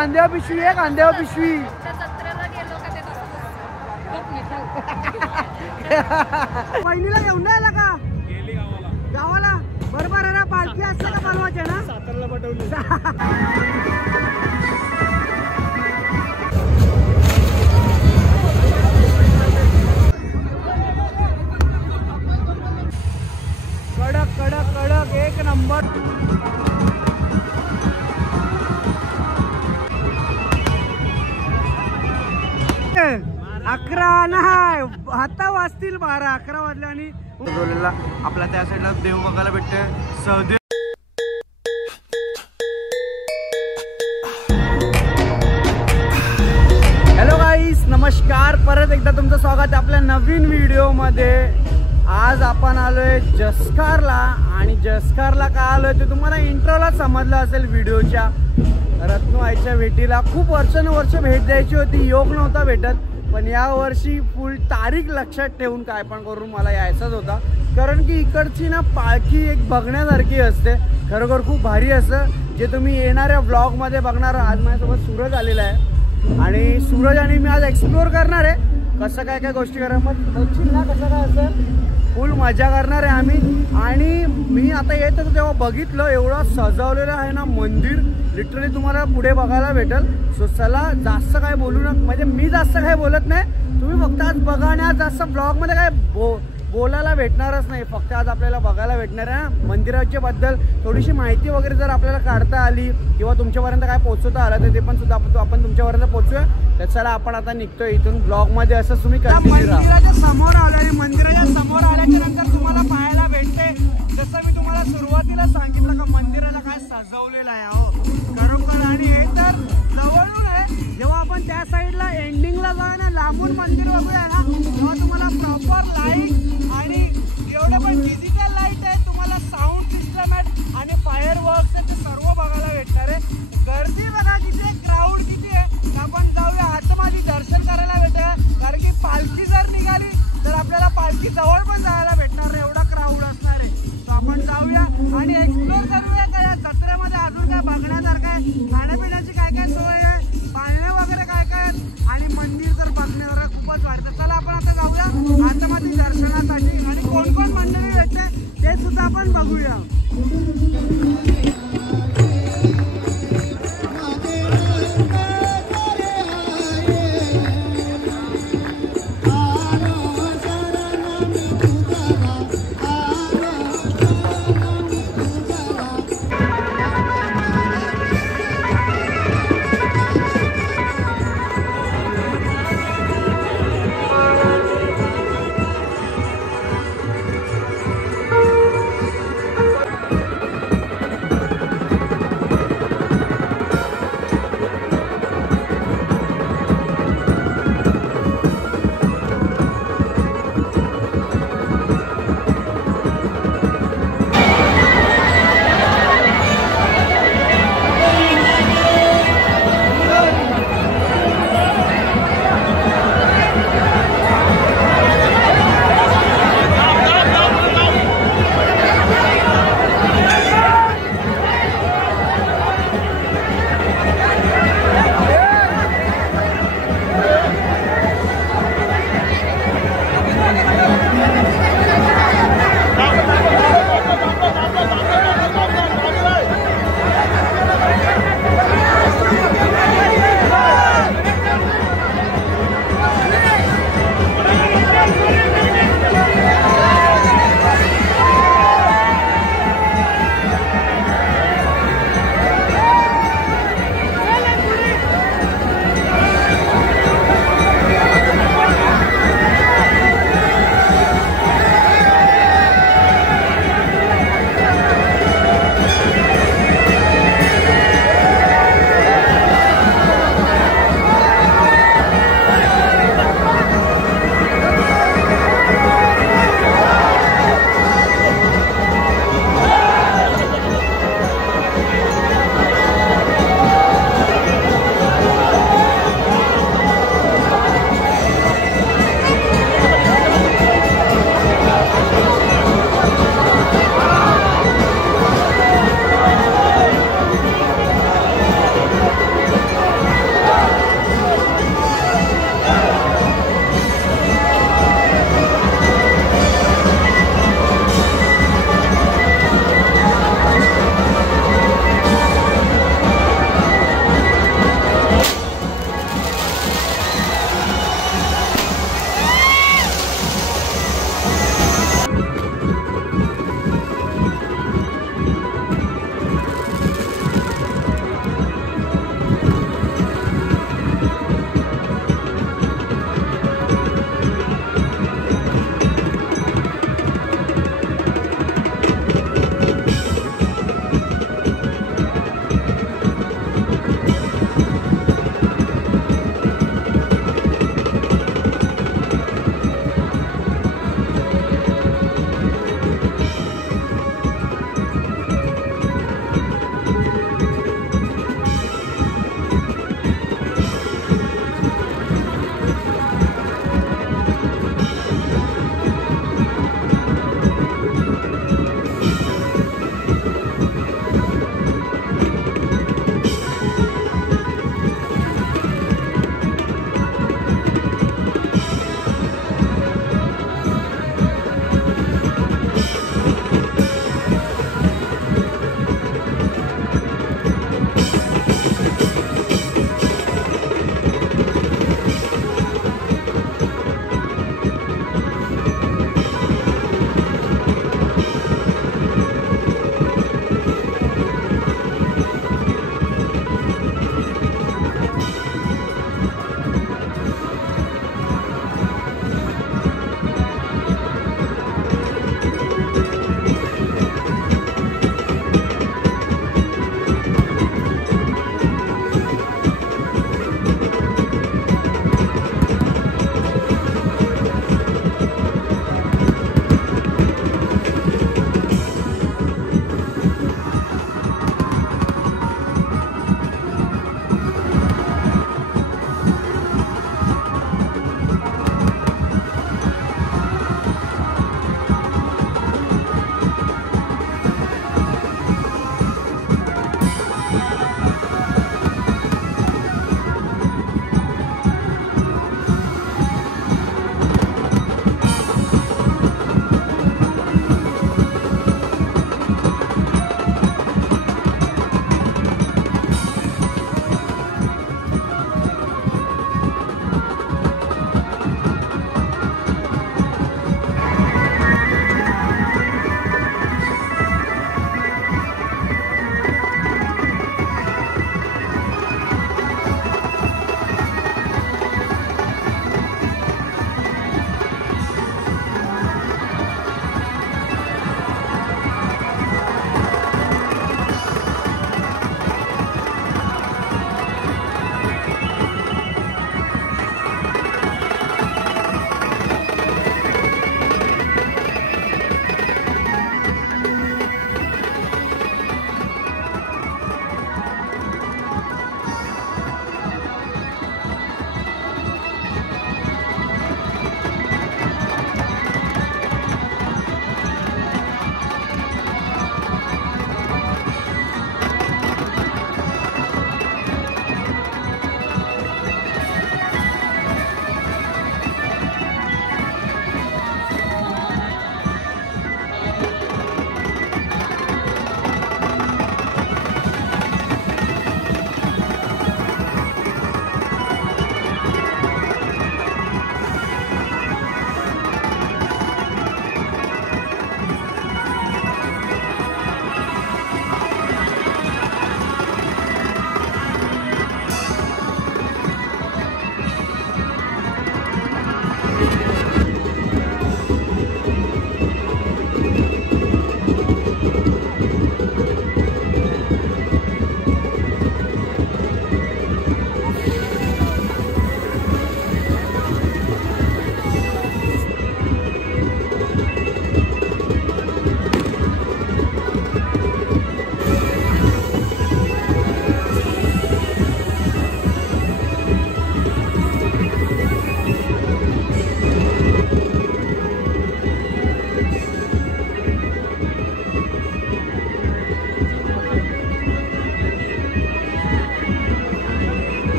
खांद्यावर पिशवी आहे, खांद्यावर पिशवी. पहिलीला घेऊन आला का? गेली गावाला. बरोबर आहे ना, पालखी असते का परवाच्या ना? सातारला पटवली. कडक कडक कडक एक नंबर. अकरा नाही, आता वाजतील 12, 11 वाजले. आणि आपल्या त्या साईडला देव बघायला भेटते. सहदेव. हॅलो गाईस, नमस्कार. परत एकदा तुमचं स्वागत आहे आपल्या नवीन व्हिडिओ मध्ये. आज आपण आलोय जसकारला. आणि जसकारला का आलोय ते तुम्हाला इंट्रोला समजलं असेल व्हिडिओच्या. रत्नू आईच्या भेटीला खूप वर्षानुवर्ष भेट द्यायची होती, योग नव्हता भेटत. पण या वर्षी फुल तारीख लक्षात ठेवून काय पण करून मला यायचाच होता. कारण की इकडची ना पालखी एक बघण्यासारखी असते, खरोखर खूप भारी असतं. जे तुम्ही येणाऱ्या व्लॉगमध्ये बघणार. आज माझ्यासोबत सूरज आलेला आहे आणि सूरज आणि मी आज एक्सप्लोअर करणार आहे कसं काय काय गोष्टी करा. मग बघशील ना कसं काय असं फुल मजा करणार आहे आम्ही. आणि मी आता येत होतो तेव्हा बघितलं एवढं सजवलेलं आहे ना मंदिर, लिटरली तुम्हाला पुढे बघायला भेटेल. सो चला, जास्त काय बोलू नका, म्हणजे मी जास्त काय बोलत नाही, तुम्ही फक्त आज बघा. आणि आज जास्त ब्लॉगमध्ये काय बोलायला भेटणारच नाही, फक्त आज आपल्याला बघायला भेटणार आहे ना मंदिराच्या बद्दल थोडीशी माहिती वगैरे जर आपल्याला काढता आली किंवा तुमच्यापर्यंत काय पोहोचवता आलं तर ते पण सुद्धा आपण तुमच्यापर्यंत पोहोचूया. तर चला आपण आता निघतोय इथून ब्लॉगमध्ये. असं तुम्ही मंदिराच्या समोर आलो आणि मंदिराच्या समोर आल्याच्या नंतर तुम्हाला पाहायला भेटते जसं मी तुम्हाला सुरुवातीला सांगितलं का मंदिराला काय सजवलेलं आहे. हो खरोखर. आणि हे तर जवळून आहे. जेव्हा आपण त्या साईडला एंडिंगला जाऊ ना, लांबून मंदिर बघूया ना, तेव्हा तुम्हाला प्रॉपर लाईट आणि एवढे पण डिजिटल लाईट आहे, तुम्हाला साऊंड सिस्टम आहे आणि फायर वर्क्स आहे, ते सर्व बघायला भेटणार आहे. गर्दी बघा किती आहे, क्राऊड किती आहे. आपण जाऊया आतमध्ये दर्शन करायला भेटेल. कारण की पालखी जर निघाली तर आपल्याला पालखी जवळ पण जायला भेटणार नाही, एवढा क्राऊड असणार आहे. तर आपण जाऊया आणि एक्सप्लोर करूया का या जत्रेमध्ये अजून काय बघण्यासारखं आहे, खाण्यापिण्याची काय काय सोय आहे, पाळणे वगैरे काय काय आहेत आणि मंदिर तर बघण्यावर खूपच वाटतं. चला आपण आता जाऊया आतमध्ये दर्शनासाठी आणि कोण कोण मंडळी भेटते ते सुद्धा आपण बघूया.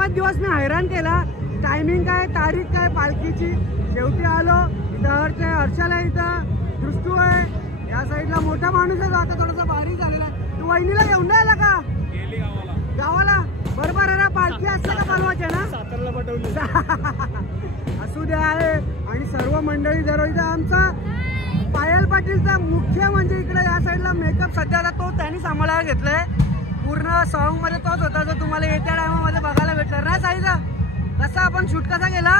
4-5 दिवस मी हैराण केला, टायमिंग काय, तारीख काय पालखीची. शेवटी आलो इथं. हर्षाला इथं दृष्टू आहे, या साईडला मोठा माणूस आहे, आता थोडासा बारीक झालेला आहे. तू वहिनीला घेऊन जायला का गावाला? बरोबर आहे ना, पालखी असतं का पालवाचे ना, सातारला पटवलं. असू द्या आहे. आणि सर्व मंडळी दररोज आमचा पायल पाटीलचा मुख्य म्हणजे इकडे या साईडला मेकअप सध्या तो त्यांनी सांभाळायला घेतलाय. पूर्ण सॉन्ग मध्ये तोच होता जो तुम्हाला येत्या टायमामध्ये बघायला भेटला ना. साईजा कसा आपण शूट कसा केला,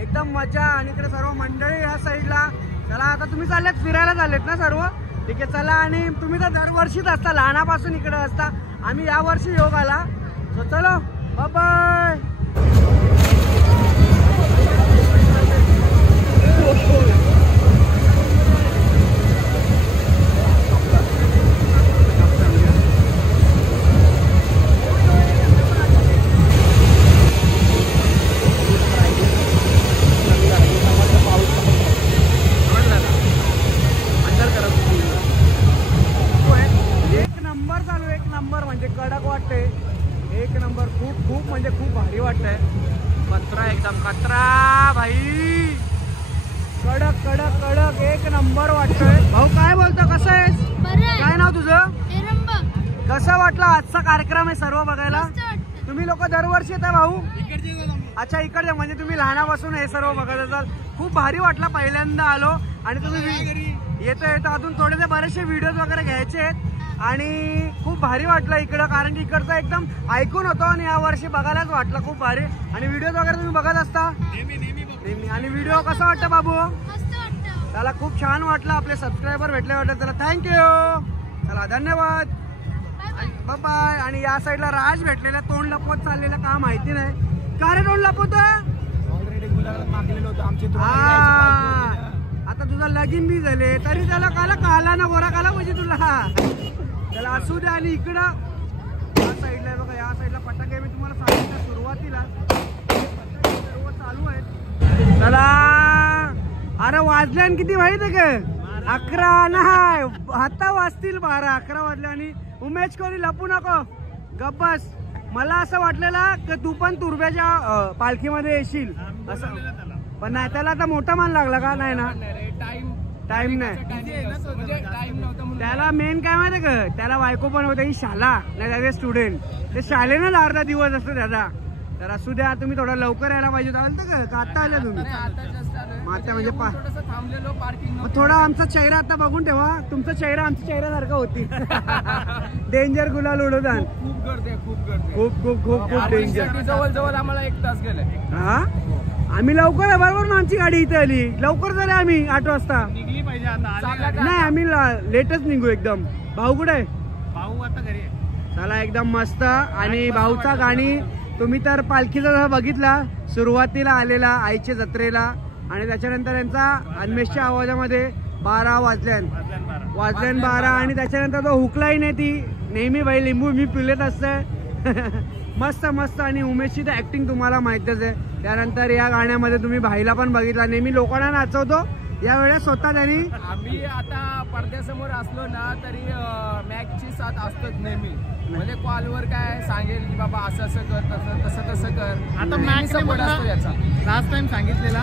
एकदम मजा. आणि इकडे सर्व मंडळी या साईडला. चला आता तुम्ही चाललेत फिरायला चाललेत ना सर्व, ठीक आहे चला. आणि तुम्ही तर दरवर्षीच असता, लहानापासून इकडे असता, आम्ही यावर्षी योग आला. सो चलो बाय बाय. म्हणजे कडक वाटते, एक नंबर. खूप म्हणजे खूप भारी वाटतंय. कचरा एकदम कचरा भाई, कडक कडक कडक एक नंबर वाटतोय. भाऊ काय बोलतो, कसं आहेस? काय नाव तुझं? कसं वाटलं आजचा कार्यक्रम आहे सर्व बघायला? तुम्ही लोक दरवर्षी येता भाऊ? अच्छा इकडचे, म्हणजे तुम्ही लहानापासून हे सर्व बघत असाल. खूप भारी वाटलं, पहिल्यांदा आलो. आणि तुम्ही येतो अजून थोडेसे बरेचसे व्हिडिओज वगैरे घ्यायचे आहेत. आणि खूप भारी वाटलं इकडं, कारण की इकडचं एकदम ऐकून होतो आणि या वर्षी बघायलाच वाटलं खूप भारी. आणि व्हिडिओ वगैरे तुम्ही बघत असता नेहमी. आणि व्हिडिओ कसा वाटतं बाबू? त्याला खूप छान वाटलं, आपले सबस्क्रायबर भेटले वाटतं त्याला, थँक्यू. चला धन्यवाद, बाय बाय. आणि या साईडला राज भेटलेला, तोंड लपवत चाललेलं का माहिती नाही का रे, तोंड लपवतोय? आता तुझा लगीन बी झाले तरी त्याला काला ना गोरा काला पाहिजे तुला. त्याला असू द्या. आणि इकडं या साईडला बघा, या साईडला फटाके मी तुम्हाला सांगितलं सुरुवातीला सर्व चालू आहेत. चला अरे वाजले किती माहित आहे का? 11 नाही, आता वाजतील 12-11 वाजले. आणि उमेश कोणी लपू नको, गप्पस. मला असं वाटलेलं की तू पण तुर्ब्याच्या पालखीमध्ये येशील असं, पण नाही. त्याला आता मोठा मान लागला का? नाही ना, टाइम नाही. त्याला मेन काय माहिती का, त्याला बायको पण होते ही शाला, नाही त्याचे स्टुडंट. ते शाळेनंच अर्धा दिवस असतो त्याचा. तर असू द्या, तुम्ही थोडा लवकर यायला पाहिजे. चालतं का आता आल्या तुम्ही? आता म्हणजे थोडा आमचा चेहरा आता बघून ठेवा, तुमचा चेहरा आमच्या चेहऱ्यासारखा होती. डेंजर गुलाल उडवतात. खूप डेंजर. जवळ आम्हाला 1 तास गेले. हा आम्ही लवकर आहे बरोबर ना, आमची गाडी इथे आली लवकर झाली. आम्ही 8 वाजता निघली पाहिजे आता. नाही आम्ही लेटच निघू एकदम. भाऊ कुठे आहे? भाऊ आता घरी आहे. चला एकदम मस्त. आणि भाऊचा गाणी तुम्ही तर पालखीचा बघितला, सुरुवातीला आलेला आईच्या जत्रेला. आणि त्याच्यानंतर यांचा अन्मेषच्या आवाजामध्ये 12 वाजल्यान 12. आणि त्याच्यानंतर तो हुकलाही नाही, ती नेहमी बाई लिंबू मी पिलेत असते. मस्त. आणि उमेशची तर ऍक्टिंग तुम्हाला माहितच आहे. त्यानंतर या गाण्यामध्ये तुम्ही भाईला पण बघितला, नेहमी लोकांना नाचवतो. यावेळेस स्वतः त्यांनी, आम्ही आता पडद्यासमोर असलो ना तरी मॅचची साथ असतोच नेहमी. म्हणजे कॉलवर काय सांगेल की बाबा असं कर, तसं कर. आता मॅच सपोर्ट असतो याचा. लास्ट टाइम सांगितलेला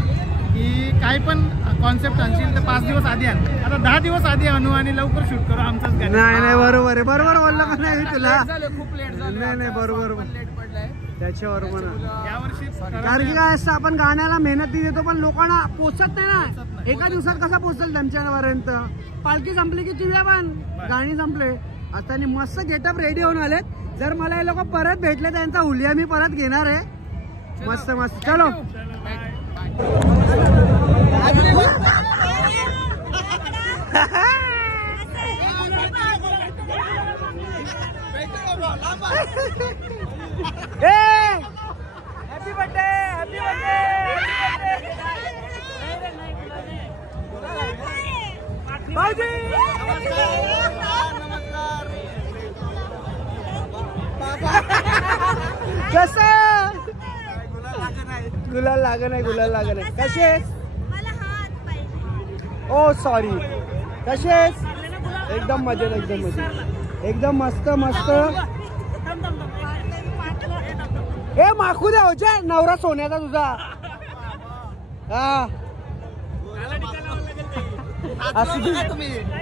की काही पण कॉन्सेप्ट आणशील तर 5 दिवस आधी आण. आता 10 दिवस आधी आणू आणि लवकर शूट करू आमचाच गाणं. नाही बरोबर आहे, बरोबर बोलला का नाही तुला? खूप लेट झालं. नाही बरोबर लेट पडलाय त्याच्यावर म्हणा. यावर्षी कारण की काय असतं, आपण गाण्याला मेहनती देतो पण लोकांना पोचत नाही ना. एका दिवसात कसा पोचल त्यांच्यापर्यंत? पालखी संपली की चिव्या पण गाणी संपले. आता मस्त गेटअप रेडी होऊन आलेत. जर मला हे लोक परत भेटले त्यांचा हुलिया मी परत घेणार आहे. मस्त चलो. हॅपी बर्थडे, हॅपी बर्थडे भाऊजी. कसं गुलाल लाग नाही कसे? ओ सॉरी, कसे? एकदम मजेत एकदम मस्त. ए माखू द्या होच्या नवरा सोन्याचा तुझा. हा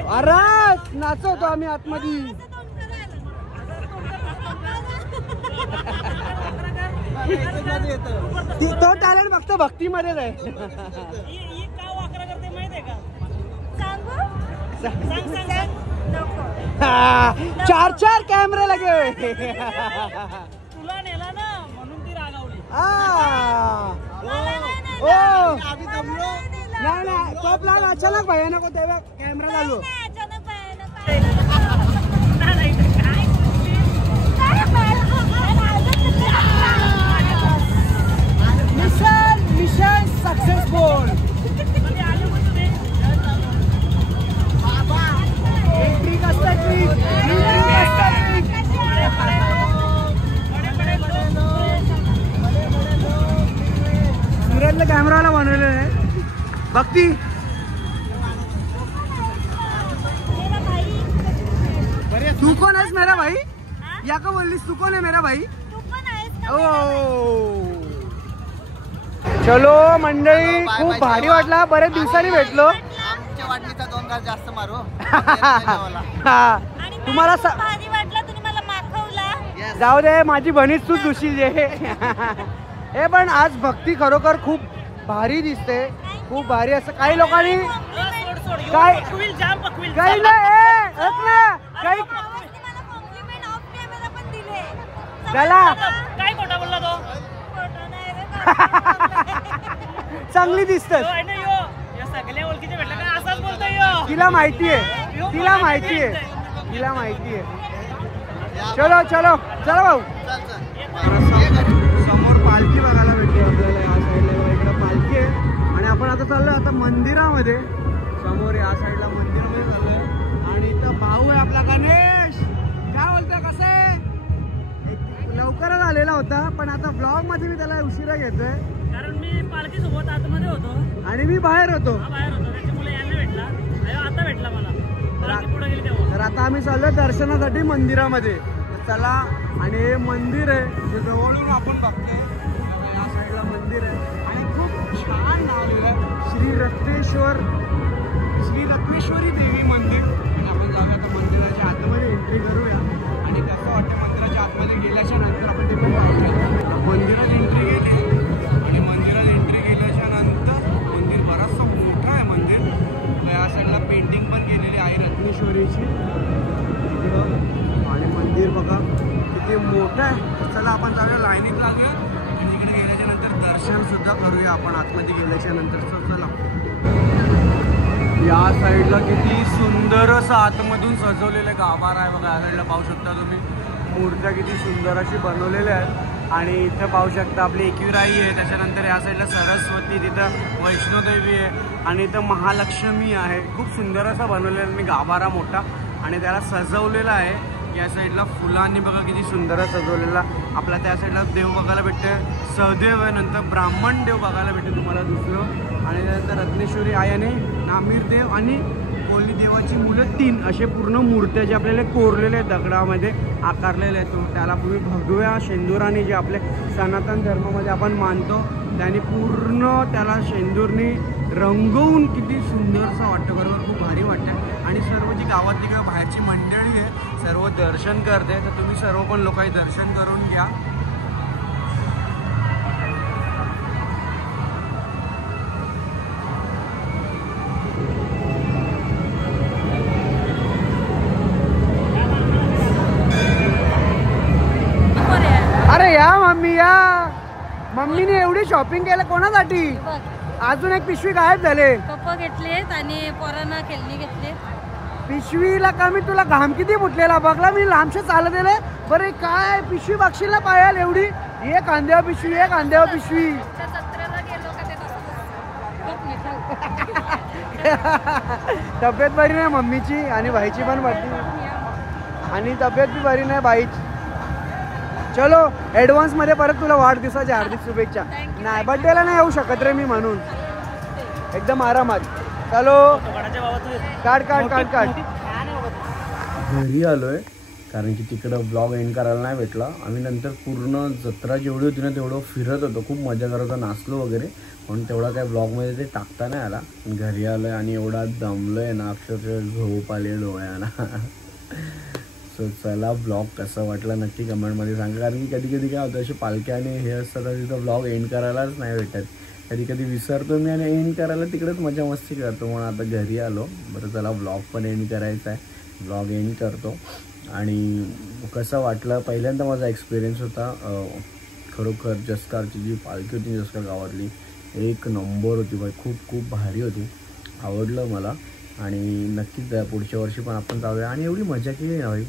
अरे नाचवतो आम्ही आतमध्ये. तो टॅलेंट फक्त भक्तीमध्येच आहे. चार चार कॅमेरे लगे. तुला नेला ना म्हणून ती रागावली. नाही नाही तो प्लॅन अचानक भयानक होता तेव्हा कॅमेरा चालू. Mission successful. सूरजला कॅमेराला बनवलेलं आहे. भक्ती तू कोण आहेस मेरा भाई? या का बोललीस तू कोण आहे मेरा भाई? चलो मंडळी खूप भारी वाटला. बरेच दिवसांनी भेटलो. आमच्या वाटणीचा 2 घास जास्त मारू. तुम्हाला जाऊ दे माझी बनीच तू दुशील जे. हे पण आज भक्ती खरोखर खूप भारी दिसते. खूप भारी. असं काही लोकांनी काय काही नाही काही चला काय खोटा बोलला तो? चांगली दिसते. सगळ्या ओळखीचे भेटला का असंच बोलतोय. तिला माहितीये तिला माहितीये तिला माहितीये. चलो चलो चलो भाऊ. समोर पालखी बघायला भेटते आपल्याला. या साईडला इकडे पालखी आहे आणि आपण आता चाललोय आता मंदिरामध्ये. समोर या साईडला मंदिरामध्ये चाललोय आणि इथं भाऊ आहे आपला गणेश. काय बोलतोय कसं आहे? लवकरच आलेला होता पण आता ब्लॉग मध्ये मी त्याला उशिरा घेतोय कारण मी पालखी सोबत आतमध्ये होतो आणि मी बाहेर होतो. बाहेर होतो त्याच्यामुळे यायला भेटला. आता भेटला मला. पुढे गेली तेव्हा. तर आता आम्ही चाललोय दर्शनासाठी मंदिरामध्ये. चला आणि हे मंदिर आहे जे जवळून आपण बघतोय. या साईडला मंदिर आहे आणि खूप छान नाव आहे श्री रत्नेश्वरी देवी मंदिर. आणि आपण जाऊया आता मंदिराच्या आतमध्ये एंट्री करूया आणि कसं वाटतं मंदिराच्या आतमध्ये गेल्याच्या नंतर आपण ते पण पाहूया. मंदिरात एंट्री गेली आणि मंदिरात एंट्री गेल्याच्या नंतर मंदिर बराचसा मोठा आहे मंदिर. या साईडला पेंटिंग पण केलेली आहे रत्नेश्वरीची इकडं. आणि मंदिर बघा किती मोठं आहे. चला आपण जाऊया लाईनीत लागूया आणि इकडे गेल्याच्या नंतर दर्शन सुद्धा करूया आपण आतमध्ये गेल्याच्या नंतर. चला या साईडला किती सुंदर असं आतमधून सजवलेलं गाभारा आहे बघा. या साईडला पाहू शकता तुम्ही मूर्त्या किती सुंदर अशी बनवलेल्या आहेत. आणि इथं पाहू शकता आपली एकविराई आहे. त्याच्यानंतर या साईडला सरस्वती, तिथं वैष्णोदेवी आहे आणि इथं महालक्ष्मी आहे. खूप सुंदर असं बनवलेलं मी गाभारा मोठा आणि त्याला सजवलेला आहे. या साईडला फुलांनी बघा किती सुंदर सजवलेला. आपला त्या साईडला देव बघायला भेटते सहदेव आहे. नंतर ब्राह्मण देव बघायला भेटते तुम्हाला दुसरं. आणि त्यानंतर रत्नेश्वरी आई आणि नामीर देव आणि कोळी देवाची मुलं 3 असे पूर्ण मूर्त्या जे आपल्याला कोरलेले आहेत दगडामध्ये आकारलेले आहेत. त्याला पूर्वी भगव्या शेंदुराने जे आपले सनातन धर्मामध्ये आपण मानतो त्याने पूर्ण त्याला शेंदूरने रंगवून किती सुंदरसं वाटतं. बरोबर खूप भारी वाटतं. आणि सर्व जी गावातली किंवा बाहेरची मंडळी आहे सर्व दर्शन करते. तर तुम्ही सर्व पण लोकांनी दर्शन करून घ्या. अरे या मम्मी या. मम्मीने एवढी शॉपिंग केलं कोणासाठी? अजून एक पिशवी गायब झाले. पप्पा घेतलेत आणि पोरांना खेळणी घेतले. पिशवीला का मी तुला घाम किती फुटलेला बघला. मी लांबशे चालत गेले. बरे काय पिशवी बघशील ना पायाला एवढी. एक खांद्यावर पिशवी एक खांद्यावर पिशवी. तब्येत बरी नाही मम्मीची आणि भाईची पण बरी आणि तब्येत बी बरी नाही भाईची. चलो ॲडव्हान्स मध्ये परत तुला वाढदिवसाच्या हार्दिक शुभेच्छा. नाही बड्डेला नाही येऊ शकत रे मी म्हणून एकदम आरामात. चलो काढ काढ काढ काढ. घरी आलोय कारण की तिकडं ब्लॉग एंड करायला नाही भेटला. आम्ही नंतर पूर्ण जत्रा जेवढी होती ना तेवढं फिरत होतो, खूप मजा करत होतो, नाचलो वगैरे, पण तेवढा काय ब्लॉगमध्ये ते टाकता नाही आला. घरी आलो आहे आणि एवढा दमलो आहे ना, अक्षरशः झोप आली डोळ्याला. सो चला, ब्लॉग कसा वाटला नक्की कमेंटमध्ये सांगा. कारण की कधी कधी काय होतं, असे पालख्या आणि हे असतात तिथं ब्लॉग एंड करायलाच नाही भेटत. कधी कधी विसरतो मी आणि एंड करायला तिकडेच मजा मस्ती करतो. म्हणून आता घरी आलो. बरं चला, ब्लॉग पण एंड करायचा आहे, ब्लॉग एंड करतो. आणि कसं वाटलं, पहिल्यांदा माझा एक्सपिरियन्स होता. खरोखर जसकारची जी पालखी होती जसकार गावातली, एक नंबर होती बाई, खूप खूप भारी होती, आवडलं मला. आणि नक्कीच पुढच्या वर्षी पण आपण जाऊया. आणि एवढी मजा केली ना बाई,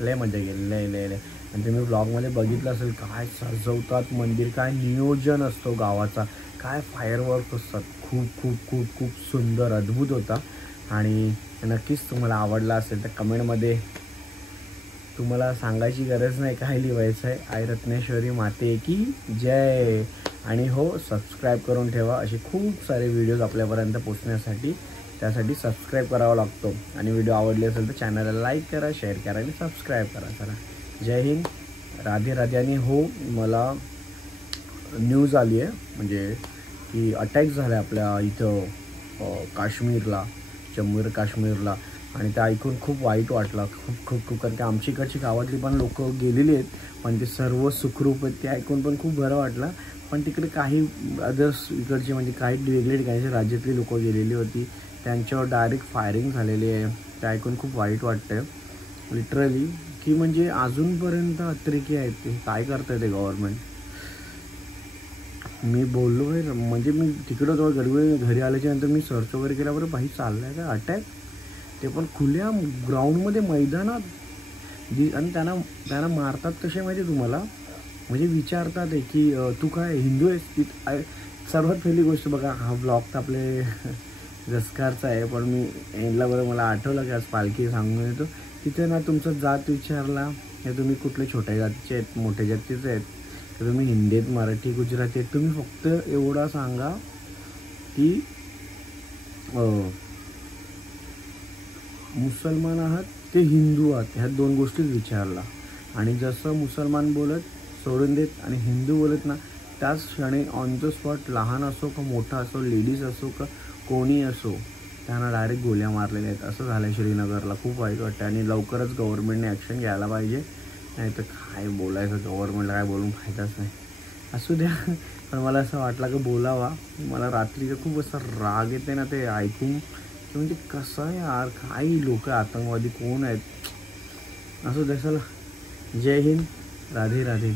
लय मजा केली, लय लय लय. आणि तुम्ही ब्लॉगमध्ये बघितलं असेल काय सजवतात मंदिर, काय नियोजन असतो गावाचा, काय फायरवर्क असतात, खूप खूप खूप खूप सुंदर अद्भुत होता. आणि नक्कीच तुम्हाला आवडला असेल तर कमेंटमध्ये तुम्हाला सांगायची गरज नाही, काय लिहायचं आहे, आई रत्नेश्वरी माते की जय. आणि हो, सबस्क्राईब करून ठेवा, असे खूप सारे व्हिडिओज आपल्यापर्यंत पोचण्यासाठी. त्यासाठी सबस्क्राईब करावा लागतो. आणि व्हिडिओ आवडले असेल तर चॅनलला लाईक करा, शेअर करा आणि सबस्क्राईब करा. चला, जय हिंद, राधे राधे. आणि हो, मला न्यूज आली आहे म्हणजे की अटॅक झाला आपल्या इथं काश्मीरला, जम्मू काश्मीरला. आणि ते ऐकून खूप वाईट वाटलं, खूप खूप खूप. कारण की आमची इकडची गावातली पण लोक गेलेली आहेत, पण ते सर्व सुखरूप आहेत, ते ऐकून पण खूप बरं वाटलं. पण तिकडे काही अदर्स इकडचे म्हणजे काही वेगळे ठिकाणचे राज्यातली लोकं गेलेली होती, त्यांच्यावर डायरेक्ट फायरिंग झालेली आहे. ते ऐकून खूप वाईट वाटतं आहे लिटरली, की म्हणजे अजूनपर्यंत अतिरेकी आहेत ते, काय करतं ते गव्हर्नमेंट. मी बोललो आहे म्हणजे मी तिकडं जवळ घरी आल्याच्या नंतर मी सर्च वगैरे केला, बरं भाई चाललं आहे का अटॅक, ते पण खुल्या ग्राउंडमध्ये मैदानात. आणि त्यांना मारतात कसे माहिती आहे तुम्हाला, म्हणजे विचारतात आहे की तू काय हिंदू आहेस की. सर्वात पहिली गोष्ट बघा, हा ब्लॉग तर आपले जसकारचा आहे, पण मी एंडला बरं मला आठवलं की आज पालखी सांगून येतो. तिथे ना तुमचा जात विचारला, हे तुम्ही कुठले छोट्या जातीचे आहेत, मोठ्या जातीचे आहेत, तर तुम्ही हिंदी आहेत, मराठी, गुजराती आहेत, तुम्ही फक्त एवढा सांगा की मुसलमान आहात ते हिंदू आहात, ह्या दोन गोष्टीच विचारला. आणि जसं मुसलमान बोलत सोडून देत आणि हिंदू बोलत ना, त्याच क्षणी ऑन द स्पॉट लहान असो का मोठा असो, लेडीज असो का कोणी असो, त्यांना डायरेक्ट गोळ्या मारलेल्या आहेत. असं झालं आहे श्रीनगरला, खूप वाईट वाटतं. आणि लवकरच गव्हर्नमेंटने ॲक्शन घ्यायला पाहिजे, नाही तर काय बोलायचं, गव्हर्नमेंटला काय बोलून फायदाच नाही. असू द्या, पण मला असं वाटलं की बोलावा. मला रात्रीचं खूप असं राग येते ना ते ऐकून, की म्हणजे कसं आहे यार, काही लोक आतंकवादी कोण आहेत. असू द्या, चला, जय हिंद, राधे राधे.